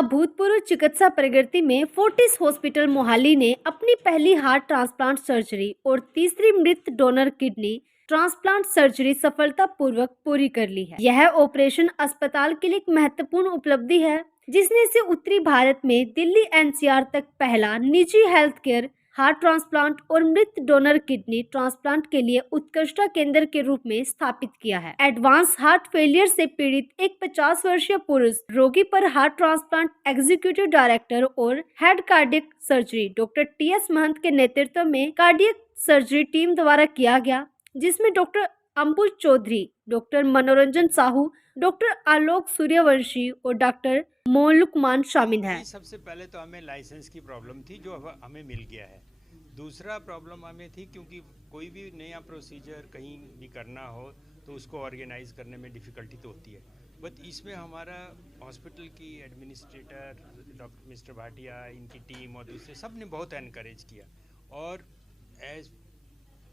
अभूतपूर्व चिकित्सा प्रगति में फोर्टिस हॉस्पिटल मोहाली ने अपनी पहली हार्ट ट्रांसप्लांट सर्जरी और तीसरी मृत डोनर किडनी ट्रांसप्लांट सर्जरी सफलतापूर्वक पूरी कर ली है। यह ऑपरेशन अस्पताल के लिए एक महत्वपूर्ण उपलब्धि है, जिसने इसे उत्तरी भारत में दिल्ली एनसीआर तक पहला निजी हेल्थ केयर हार्ट ट्रांसप्लांट और मृत डोनर किडनी ट्रांसप्लांट के लिए उत्कृष्टता केंद्र के रूप में स्थापित किया है। एडवांस हार्ट फेलियर से पीड़ित एक 50 वर्षीय पुरुष रोगी पर हार्ट ट्रांसप्लांट एग्जीक्यूटिव डायरेक्टर और head cardiac surgery doctor TS Mahant के नेतृत्व में कार्डियक सर्जरी टीम द्वारा किया गया, जिसमें डॉक्टर अंबुज चौधरी, डॉक्टर मनोरंजन साहू, डॉक्टर आलोक सूर्यवंशी और डॉक्टर मोलुकमान शामिल हैं। सबसे पहले तो हमें लाइसेंस की प्रॉब्लम थी, जो अब हमें मिल गया है। दूसरा प्रॉब्लम हमें थी क्योंकि कोई भी नया प्रोसीजर कहीं भी करना हो तो उसको ऑर्गेनाइज करने में डिफ़िकल्टी तो होती है। बट इसमें हमारा हॉस्पिटल की एडमिनिस्ट्रेटर डॉक्टर मिस्टर भाटिया, इनकी टीम और दूसरे सब ने बहुत एनकरेज किया और एज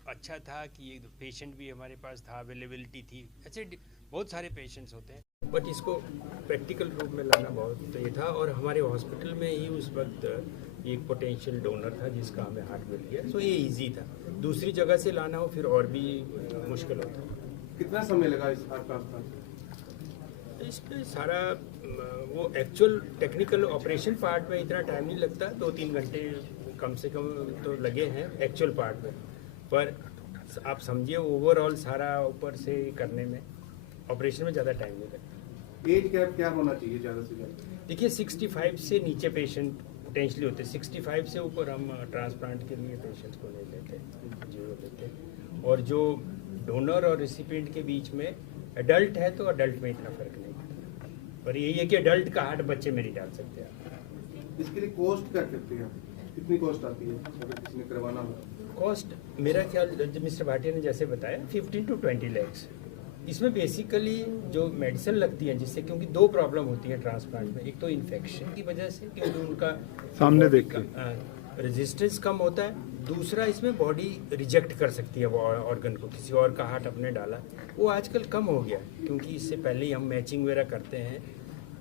अच्छा था कि ये पेशेंट भी हमारे पास था, अवेलेबिलिटी थी। ऐसे बहुत सारे पेशेंट्स होते हैं, बट इसको प्रैक्टिकल रूप में लाना बहुत ये था। और हमारे हॉस्पिटल में ही उस वक्त एक पोटेंशियल डोनर था जिसका हमें हार्ट मिल गया, सो ये इजी था। दूसरी जगह से लाना हो फिर और भी मुश्किल होता। कितना समय लगा इस हार्ट ट्रांसप्लांट? इसमें सारा वो एक्चुअल टेक्निकल ऑपरेशन पार्ट में इतना टाइम नहीं लगता, 2-3 घंटे कम से कम तो लगे हैं एक्चुअल पार्ट में। पर आप समझिए ओवरऑल सारा ऊपर से करने में ऑपरेशन में ज़्यादा टाइम नहीं लगता। एज गैप क्या होना चाहिए ज़्यादा से ज़्यादा? देखिए 65 से नीचे पेशेंट पोटेंशियली होते हैं, 65 से ऊपर हम ट्रांसप्लांट के लिए पेशेंट्स को नहीं लेते, जीरो लेते हैं। और जो डोनर और रिसिपिएंट के बीच में एडल्ट है तो अडल्ट में इतना फर्क नहीं पड़ता, पर यही है कि अडल्ट का हार्ट बच्चे में नहीं डाल सकते आप। इसके लिए कॉस्ट क्या करते हैं? कितनी कॉस्ट आती है अगर किसी ने करवाना हो? कॉस्ट मेरा ख्याल मिस्टर भाटिया ने जैसे बताया 15 to 20 lakhs। इसमें बेसिकली जो मेडिसिन लगती है जिससे, क्योंकि 2 प्रॉब्लम होती है ट्रांसप्लांट में। एक तो इन्फेक्शन की वजह से क्योंकि उनका सामने देख के रेजिस्टेंस कम होता है, दूसरा इसमें बॉडी रिजेक्ट कर सकती है वो ऑर्गन को, किसी और का हार्ट अपने डाला, वो आजकल कम हो गया क्योंकि इससे पहले ही हम मैचिंग वगैरह करते हैं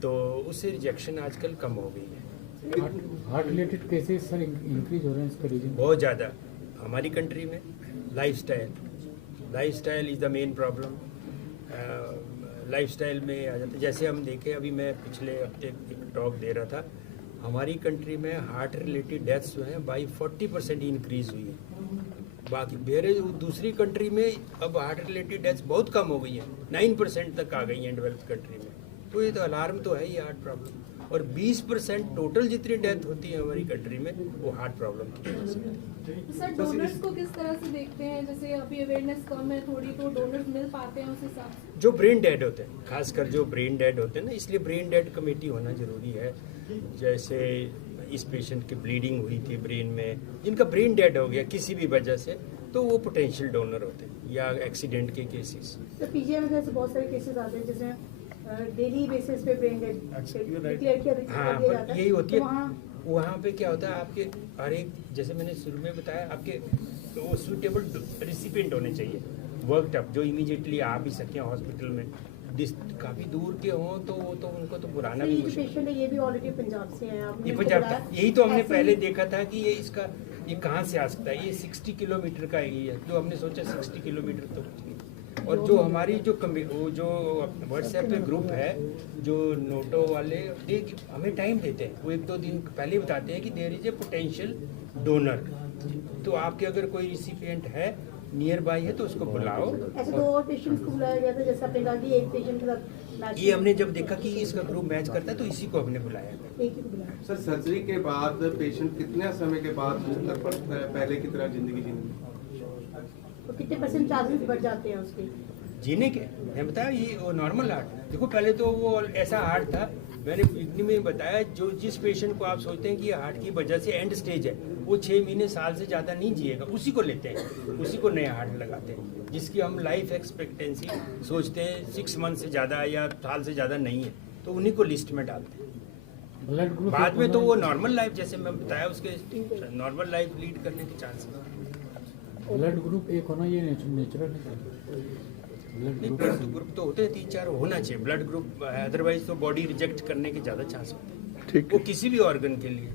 तो उससे रिजेक्शन आजकल कम हो गई है। Heart related cases sir increase हो रहे हैं, इसका रीजन बहुत ज़्यादा हमारी कंट्री में lifestyle is the main problem. Lifestyle में आ जाता है। जैसे हम देखें, अभी मैं पिछले हफ्ते एक टॉक दे रहा था, हमारी कंट्री में हार्ट रिलेटेड डेथ्स जो हैं बाई 40% इंक्रीज़ हुई है। बाकी मेरे दूसरी कंट्री में अब हार्ट रिलेटेड डेथ्स बहुत कम हो गई हैं, 9% तक आ गई हैं डेवलप्ड कंट्री में। तो ये तो अलार्म तो है ही हार्ट प्रॉब्लम। और 20% टोटल जितनी डेथ होती है हमारी कंट्री में वो हार्ट प्रॉब्लम की वजह से होती है। सर डोनर्स को किस तरह से देखते हैं? जैसे अभी अवेयरनेस कम है थोड़ी, तो डोनर्स मिल पाते हैं उस हिसाब से? जो ब्रेन डेड होते हैं, खासकर जो ब्रेन डेड होते हैं ना, इसलिए ब्रेन डेड कमेटी होना जरूरी है। जैसे इस पेशेंट की ब्लीडिंग हुई थी ब्रेन में, जिनका ब्रेन डेड हो गया किसी भी वजह से, तो वो पोटेंशियल डोनर होते हैं, या एक्सीडेंट के केसेस। तो पीजीआई में जैसे बहुत सारे केसेस आते हैं जिसमें डेली बेसिस पे ब्रेन डेड डिक्लेयर किया जाता है। हाँ, यही होती है। वहाँ पे क्या होता है, आपके हर एक, जैसे मैंने शुरू में बताया, आपके वो सूटेबल रिसिपिएंट होने चाहिए, वर्कड अप, जो इमीडिएटली आ भी सकें हॉस्पिटल में। काफ़ी दूर के हों तो उनको तो बुलाना भी मुश्किल। पेशेंट है, ये भी ऑलरेडी पंजाब से है। ये पंजाब का, यही तो हमने पहले देखा था कि ये कहाँ से आ सकता है। ये 60 किलोमीटर का एरिया है, जो हमने सोचा 60 किलोमीटर तो कुछ नहीं। और जो हमारी जो व्हाट्सएप पे ग्रुप है, जो नोटो वाले, हमें टाइम देते हैं। वो 1-2 दिन पहले बताते हैं कि there is a potential donor, तो आपके अगर कोई रिसिपिएंट है नियर बाई है तो उसको बुलाओ। ऐसे 2 और पेशेंट्स को बुलाया गया था, जैसे आपने कहा कि एक पेशेंट के साथ मैच, ये हमने जब देखा कि इसका ग्रुप मैच करता है तो इसी को हमने बुलाया। एक ही को बुलाया। सर सर्जरी के बाद पेशेंट कितने समय के बाद लग पड़ता है पहले की तरह जिंदगी जीने? तो कितने % चार्जेस बढ़ जाते हैं उसके जीने के? मैं बताया ये वो नॉर्मल हार्ट, देखो पहले तो वो ऐसा हार्ट था, मैंने इतनी में बताया, जो जिस पेशेंट को आप सोचते हैं कि हार्ट की वजह से एंड स्टेज है, वो 6 महीने साल से ज़्यादा नहीं जिएगा, उसी को लेते हैं, उसी को नया हार्ट लगाते हैं, जिसकी हम लाइफ एक्सपेक्टेंसी सोचते हैं 6 मंथ से ज़्यादा या साल से ज़्यादा नहीं है, तो उन्हीं को लिस्ट में डालते हैं। ब्लड ग्रुप बाद में तो वो नॉर्मल लाइफ, जैसे मैं बताया, उसके नॉर्मल लाइफ लीड करने के चांस है। ब्लड ग्रुप एक होना ये नेचुरल है। ब्लड ग्रुप तो होते हैं 3-4 होना चाहिए ब्लड ग्रुप, अदरवाइज तो बॉडी रिजेक्ट करने के ज़्यादा चांस होते हैं। ठीक वो किसी भी ऑर्गन के लिए।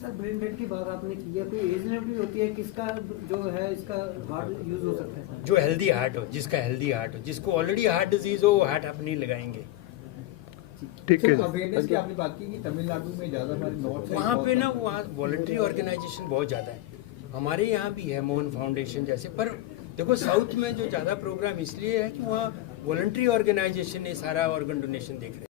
सर ब्रेन डेड की बात आपने की है, कोई एज लिमिट भी होती है किसका जो है इसका हार्ट यूज हो सकता है सर? जो हेल्दी हार्ट हो, जिसका हेल्दी हार्ट हो, जिसको ऑलरेडी हार्ट डिजीज हो, वो हार्ट आप नहीं लगाएंगे। ठीक है। अवेयरनेस की आपने बात की कि तमिलनाडु में ज़्यादा हमारे नॉर्थ साइड वहाँ पे ना वहाँ वॉलंटरी ऑर्गेनाइजेशन बहुत ज़्यादा है, हमारे यहाँ भी है मोहन फाउंडेशन जैसे। पर देखो साउथ में जो ज़्यादा प्रोग्राम इसलिए है कि वहाँ वॉलंटरी ऑर्गेनाइजेशन ने सारा ऑर्गन डोनेशन देख रहे हैं।